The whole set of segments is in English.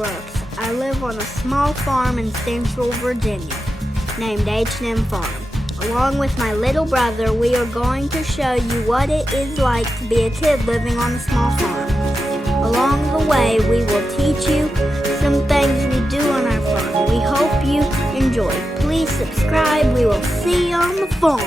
Brooks. I live on a small farm in Stanksville, Virginia, named H&M Farm. Along with my little brother, we are going to show you what it is like to be a kid living on a small farm. Along the way, we will teach you some things we do on our farm. We hope you enjoy. Please subscribe. We will see you on the farm.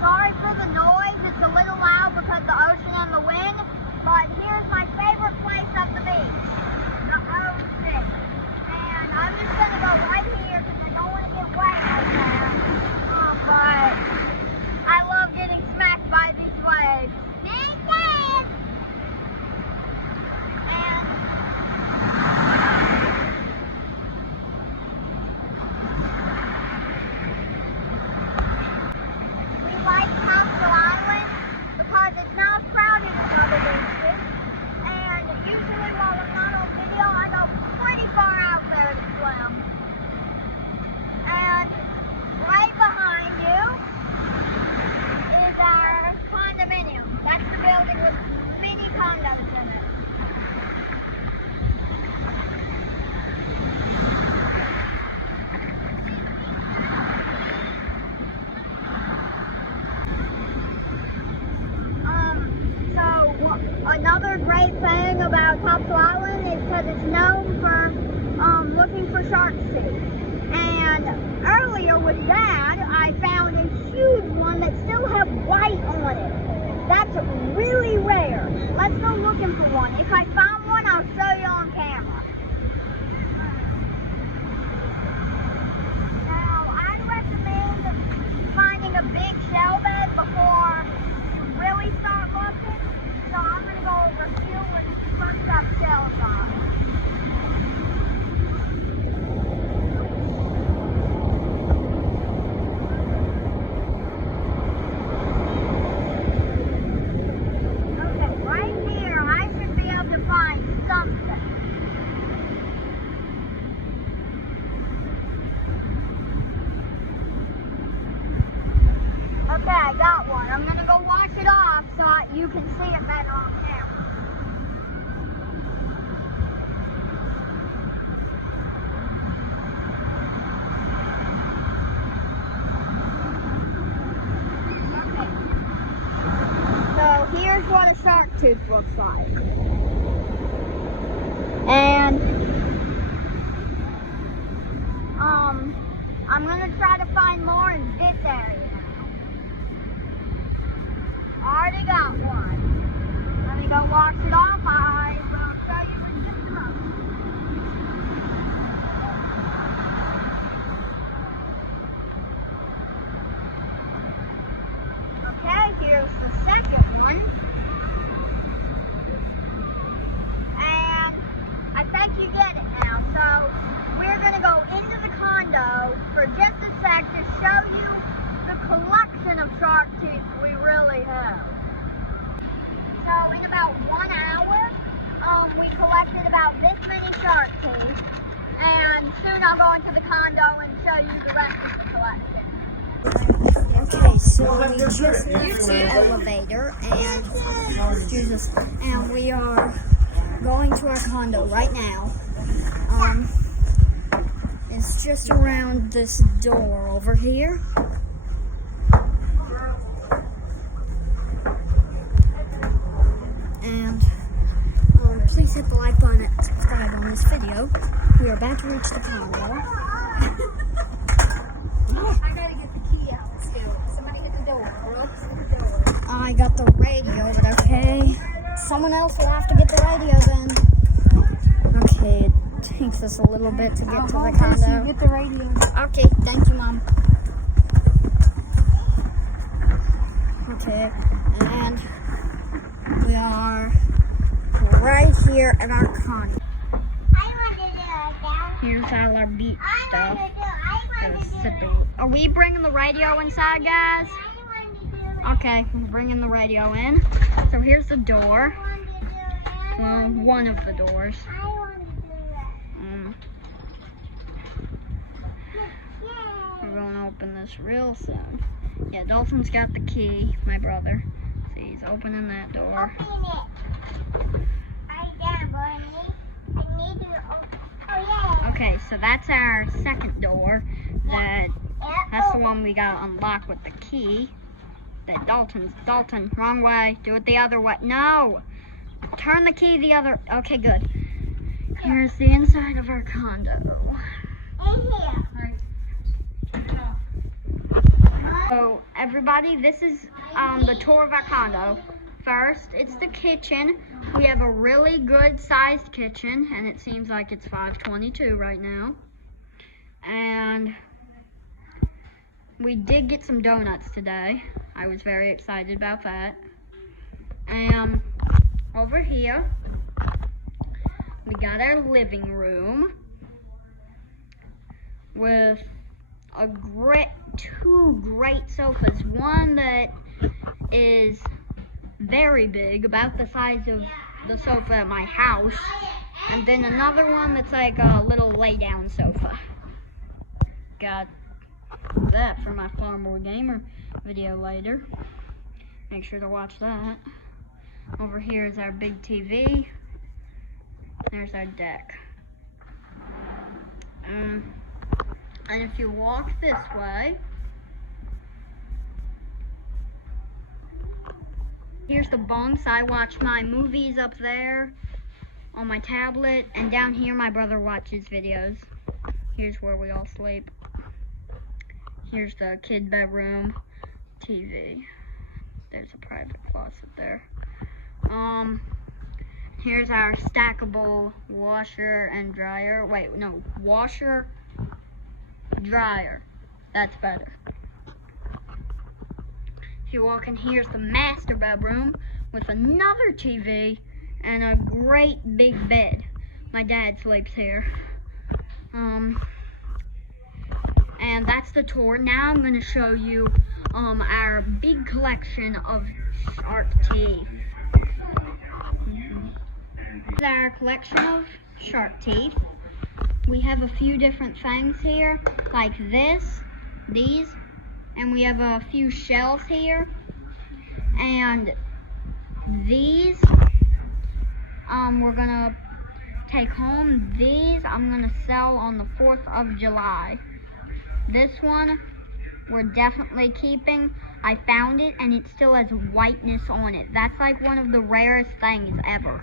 Sorry for the noise, it's a little loud because the ocean and the wind, but here's my favorite place at the beach, the ocean. And I'm just going to go right here because I don't want to get wet right there. But I love getting smacked by these waves. Another great thing about Topsail Island is because it's known for looking for shark teeth. And earlier with Dad, I found a huge one that still has white on it. That's really rare. Let's go looking for one. If I find one, I'll show you on camera. Now, I'd recommend finding a big shell bed before you really start looking. So I'm going to go over here and first up shells on it. Okay, right here I should be able to find something. Okay, I got one. I'm going to go wash it off so you can see it better on camera. Okay. So here's what a shark tooth looks like. And I'm going to try to find more in this area. Already got one. Let me go wash it off. I will show you in just a moment. Okay, here's the second one. And I think you get it now. So we're going to go into the condo for just a sec to show you the collection of shark teeth we really have. So in about 1 hour, we collected about this many shark teeth, and soon I'll go into the condo and show you the rest of the collection. Okay, so we just left the elevator and we are going to our condo right now. It's just around this door over here. And please hit the like button and subscribe on this video. We are about to reach the condo. I gotta get the key out too. Somebody hit the door. Brooks, hit the door. I got the radio, but okay. Someone else will have to get the radio then. Okay, it takes us a little bit to get to the condo. Get the radio. Okay, thank you, Mom. Okay, and we are right here at our condo. I wanted to Here's all our beach stuff. Are we bringing the radio inside, guys? Okay, we're bringing the radio in. So here's the door. Well, one of the doors. We're going to open this real soon. Yeah, Dalton's got the key, my brother. See, he's opening that door. Okay, so that's our second door. That's the one we gotta unlock with the key. That Dalton, wrong way. Do it the other way. No! Turn the key the other. Okay, good. Here's the inside of our condo. So, everybody, this is the tour of our condo. First, it's the kitchen. We have a really good sized kitchen, and it seems like it's 522 right now. And we did get some donuts today. I was very excited about that. And over here, we got our living room with two great sofas. One that is very big, about the size of the sofa at my house, and then another one that's like a little lay-down sofa. Got that for my Farmboy Gamer video later. Make sure to watch that. Over here is our big TV. There's our deck. And if you walk this way, here's the bunks. I watch my movies up there on my tablet, and down here my brother watches videos. Here's where we all sleep. Here's the kid bedroom, TV. There's a private closet there. Here's our stackable washer and dryer. Wait, no, washer, dryer. That's better. If you walk in, here's the master bedroom with another TV and a great big bed. My dad sleeps here. And that's the tour. Now I'm going to show you our big collection of shark teeth. This is our collection of shark teeth. We have a few different things here, like these, and we have a few shells here. And these, we're gonna take home. These I'm gonna sell on the 4th of July. This one, we're definitely keeping. I found it and it still has whiteness on it. That's like one of the rarest things ever.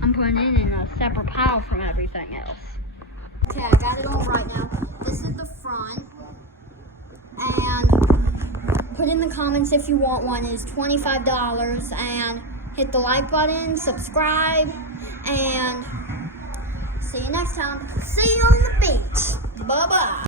I'm putting it in a separate pile from everything else. Okay, I got it all right now. This is the front. And put in the comments if you want one. It's $25. And hit the like button, subscribe, and see you next time. See you on the beach. Bye-bye.